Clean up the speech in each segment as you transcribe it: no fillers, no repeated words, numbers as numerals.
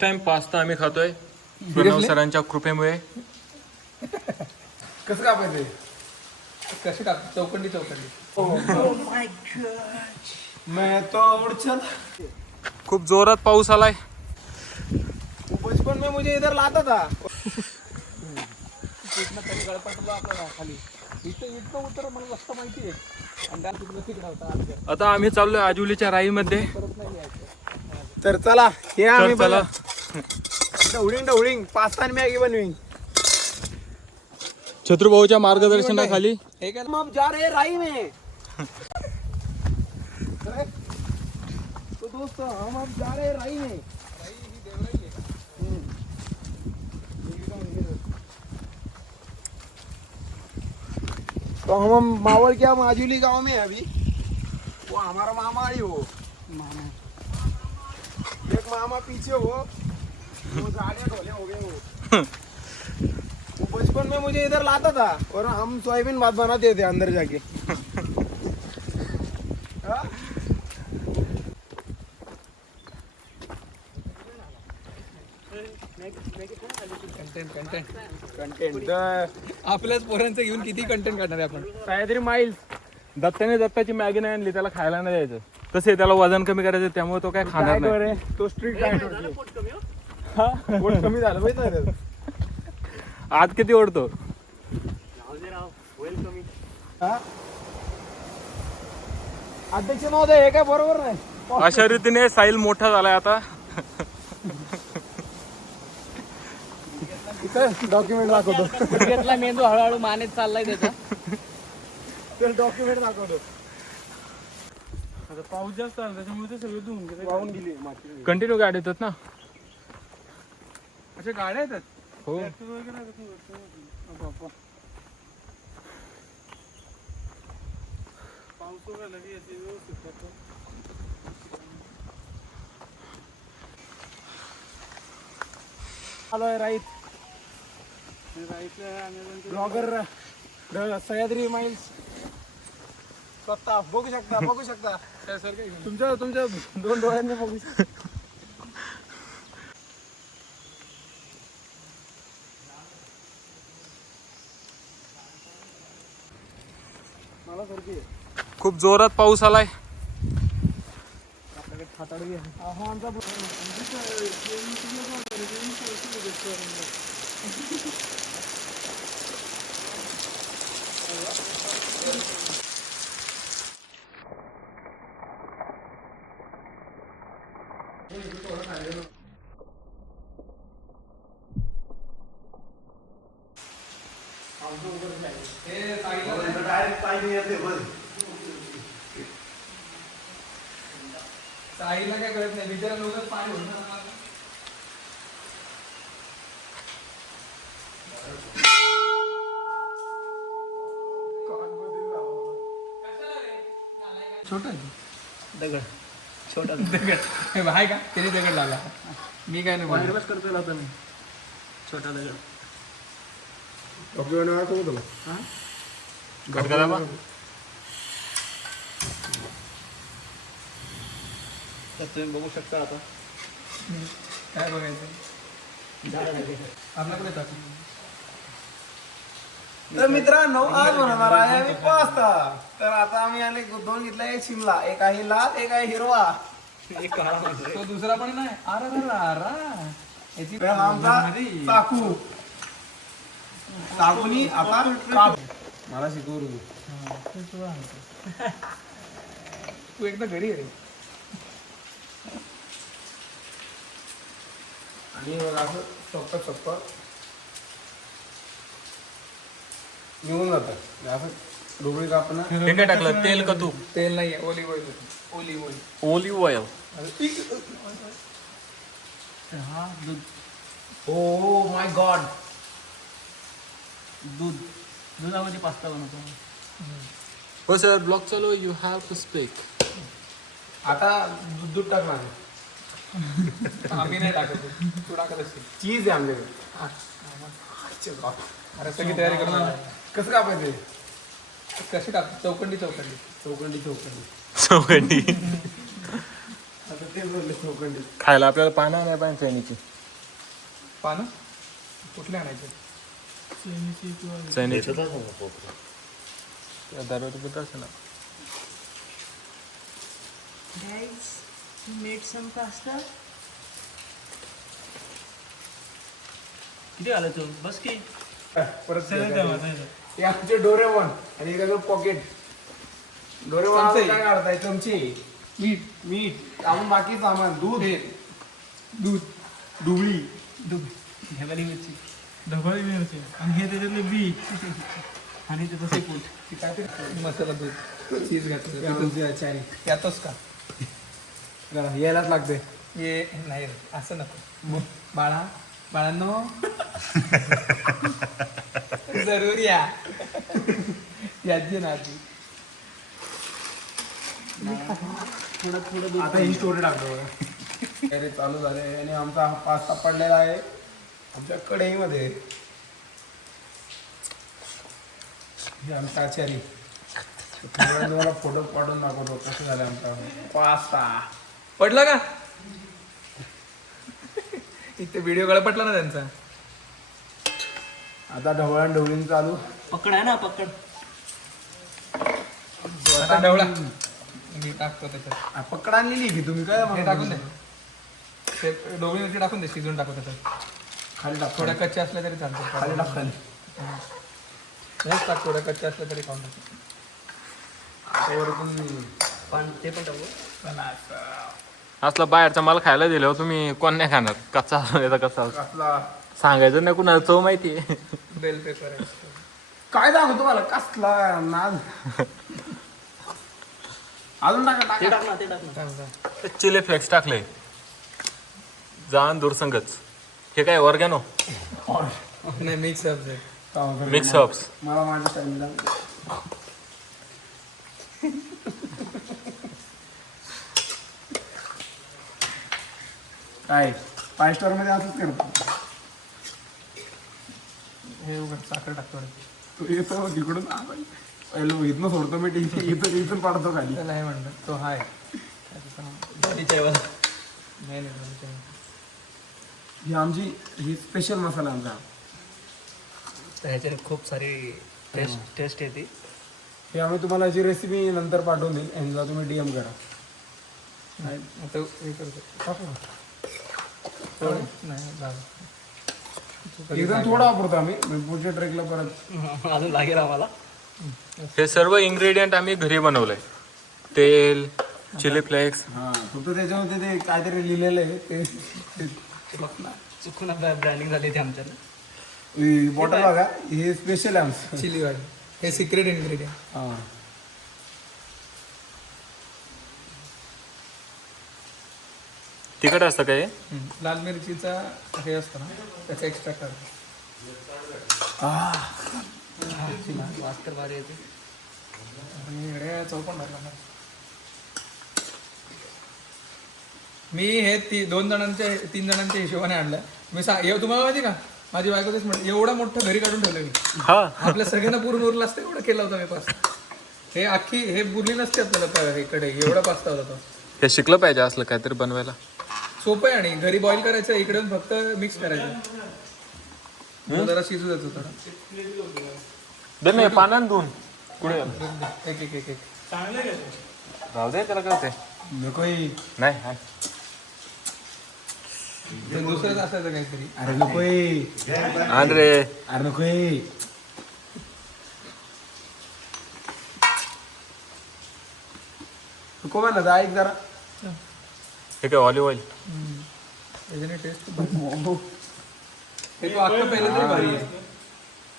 Time pasta आम्ही खातोय प्रणव सरांच्या कृपेमुळे. कसं कापायचंय? कशी काप? चौकंडी मैं तो उड़छल. खूप जोरात पाऊस आलाय. बचपन में मुझे इधर लाता था. आता आम्ही चाललोय आजुलीच्या राई मध्ये. तर चला हे आम्ही चला ढवळिंग पास्ता आणि मॅगी बनविंग. छत्रुभाऊच्या मार्गदर्शनाखाली. हम अब जा रहे हैं राई में. तो दोस्तों हम अब जा रहे हैं राई में. तो हम मावल क्या माजुली गांव में है अभी. वो हमारा मामा ही हो. एक मामा पीछे हो, वो गाड़ियाँ ढोले हो गए वो. वो बचपन में मुझे इधर लाता था और हम सोयाबीन भात बनाते थे अंदर जाके. हाँ? कंटेंट आपल्याच पोरांचं घेऊन किती कंटेंट करणार आहे आपण. काहीतरी माईल दत्ताने दत्ताची मॅगी नाही आणली, त्याला खायला नाही द्यायचं. तसे त्याला वजन कमी करायचं, त्यामुळे तो काय खाणार नाही. तो स्ट्रीट डायट पोट कमी झालं माहिती ना. आज किती ओढतो. अध्यक्ष महोदय हे काय बरोबर नाही. अशा रीतीने साहिल मोठा झालाय आता. डॉक्युमेंट दाखवतो. घेतला मेंदू हळूहळू मानेत चाललाय त्याचा. डॉक्युमेंट दाखवतो. आता पाऊस जास्त आला त्याच्यामुळे ते सगळे धुवून गेले. वाहून गेली माती. कंटिन्यू गाडी येतात ना. अशा गाड्या येतात. हो पाऊस वगैरे लगे येते व्यवस्थित. आलोय राईत. ब्लॉगर सह्याद्री माइल्स स्वतः बघू शकता. तुमच्या दोन डोळ्यांनी बघू शकता. मला सारखी खूप जोरात पाऊस आलाय. आपल्याकडे खाताडवी आहे. आव्हानचा साईला काय कळत नाही. बिचारा लोकच पाणी होतं. छोटा दगड छोटा दगड आहे का? किती दगड लागला. मी काय नाही बाहेरच करतोय आता मी. छोटा दगड. तर तुम्ही बघू शकता आता काय बघायचं. आपल्याकडे तर मित्रांनो आज बनवणार आहे आम्ही पास्ता. तर आता आम्ही आले दोन घेतला. एक शिमला, एक आहे लाल, एक आहे हिरवा. तो दुसरा पण नाही. अरे आमचा चाकू. चाकूनी आता काप. मला शिकवू तू एकदा घरी आहे. आणि बघा असं सोप्पं निघून जातं. असं डोबळी कापणं. हे काय टाकलं, तेल का तूप? तेल नाही आहे, ओलिव्ह ऑइल. हा दूध. Oh my God. दुधामध्ये पास्ता बनवतो. हो सर, ब्लॉग चालू. You have to speak. आता दूध टाकणार. आम्ही नाही टाकत. तू टाकत असते. चीज आहे आमच्याकडे. अरे सगळी तयारी करणार. कसं कापायचंय? कशी काप? चौकंडी. चौकंडी. आता तेच बोलले चौकंडी. खायला आपल्याला पानं नाही पाहिजे चैनीची. पानं कुठले आणायचे? चैनीची दररोज पित असेल ना. Guys, we made some pasta. किती आलं तू बस की परत हे आमचे डोरेमॉन आणि एका पॉकेट. डोरेमॉन काय काढताय? चमचे, मीठ आपण बाकी सामान, दूध, डुबळी, ढेबली मिरची ढबळी मिरची आणि हे त्याच्यातले बी आणि ते तसे कूट मसाला दूध, चीज घातलं यातच का जरा यायलाच लागते. ये नाही रे, असं नको. बाळांनो जरूर या. याची ना आधी थोडं आता ही स्टोरी टाकतो बघा. अरे चालू झाले आणि आमचा हा पास्ता पडलेला आहे आमच्या कढईमध्ये. हे आमचा आचारी तुम्हाला फोटो पाठवून दाखवतो कसं झालं आमचा पास्ता. पडला का इथे व्हिडिओ गळपटला ना त्यांचा. आता ढवळण ढवळीन चालू. पकड आहे ना पकड आता ढवळा मी टाकतो त्याच्यात. पकड आणलेली की तुम्ही काय हे टाकून दे. ते ढवळी मिरची टाकून दे, शिजून टाकू त्याच्यात. खाली टाक. थोड्या कच्च्या असल्या तरी चालतं. खाली टाक. खाली हेच टाक. थोड्या कच्च्या असल्या तरी खाऊन टाक. पण ते पण टाकू. असला बाहेरचा माल खायला दिल्यावर तुम्ही कोण नाही खाणार? कच्चा याचा कसा कसला सांगायचं नाही कुणाला, चव माहिती आहे. बेल पेपर आहे. काय सांगू तुम्हाला कसला नाद. अजून टाका ते टाका. टाक ना ते टाक ना. चिली फ्लेक्स टाकले, जाण दूरसंगच. हे काय ऑर्गॅनो नाही मिक्स आहे. Mix herbs. मला माझ्या टाइमला काय 5 स्टार मध्ये असंच करतो. हे उघड साखर टाकतो. तू येतो तिकडून पहिलं इथनं सोडतो मी. इथून पाडतो खाली. नाही म्हणलं तो हाय ही आमची ही स्पेशल मसाला आमचा. तर ह्याच्यात खूप सारी टेस्ट येते. हे आम्ही तुम्हाला याची रेसिपी नंतर पाठवून देईल. यांना तुम्ही DM करा. आता हे करतो एकदम थोडा वापरतो आम्ही. पुढच्या ट्रेकला परत अजून लागेल आम्हाला. हे सर्व इन्ग्रेडियंट आम्ही घरी बनवलंय. तेल, चिली फ्लेक्स. हा फक्त त्याच्यामध्ये ते काहीतरी लिहिलेलं आहे ते चुकून ब्रँडिंग झाली ती आमच्या. बॉटल बघा. हे स्पेशल आहे आमचं चिली वाली. हे सिक्रेट इन्ग्रेडियंट. हां तिखट असतं काय? लाल मिरचीचा हे असतं ना त्याचा एक्स्ट्रा कर. वास्तर भारी येते. चौपण मी हे 3 जणांच्या हिशोबाने आणलं. मी तुम्हाला माहिती का माझी बायको तेच म्हणते, एवढं मोठं घरी काढून ठेवलं मी. हा, आपल्या सगळ्यांना पूर्ण उरलं असतं एवढं केलं होतं मी पास्ता. हे अख्खी हे बुरली नसते आपल्याला इकडे. एवढा पास्ता होता तो. हे शिकलं पाहिजे असलं काहीतरी बनवायला. सोपं आहे आणि घरी बॉईल करायचं. इकडे फक्त मिक्स करायचं. जरा शिजू द्यायचं थोडं. दे मी पाण्यात धुवून कुठे एक एक एक एक राहू दे त्याला. काय नको नाही हाय. ते दुसरंच असायचं काहीतरी. अरे नको आण रे. अरे नको नको म्हणा जा एक जरा. हे काय ऑलिव्ह ऑइल. त्याच्याने टेस्ट हे तो अख्खा पहिलं तरी भारी आहे.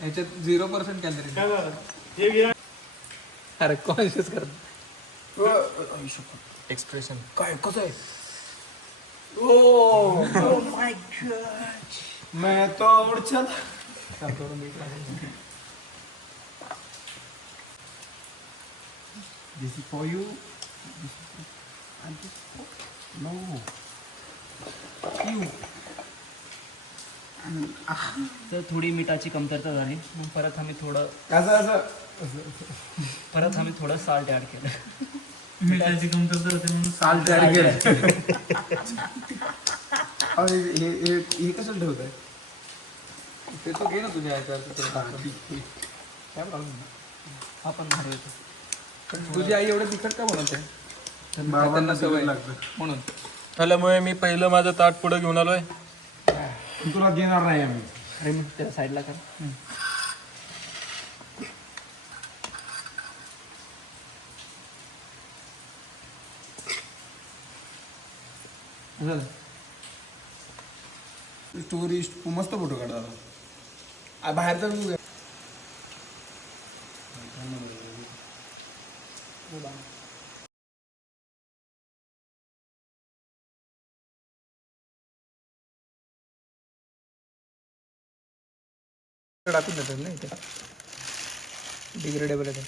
ह्याच्यात 0% कॅलरी. अरे कॉन्शियस करतो एक्सप्रेशन काय कसं आहे. ओ माय गॉड मैं तो उड़ चल. This is for you. And this for no. You. तर थोडी मिठाची कमतरता झाली. मग परत आम्ही थोडं असं साल्ट ॲड केलं. मिठाची कमतरता होते म्हणून साल तयार केलं हे कसं ठेवत आहे ते तू घे ना तुझ्या याच्यावर काय प्रॉब्लेम आपण पण तुझी आई एवढं तिखट का बनवते त्यांना सवय लागतं म्हणून त्यामुळे मी पहिलं माझं ताट पुढे घेऊन आलोय. तुला देणार नाही आम्ही अरे मग त्याला साईडला कर. टुरिस्ट मस्त फोटो काढतात बाहेरचा बघूया. टाकून देतात ना इथे डिग्रेडेबल आहे.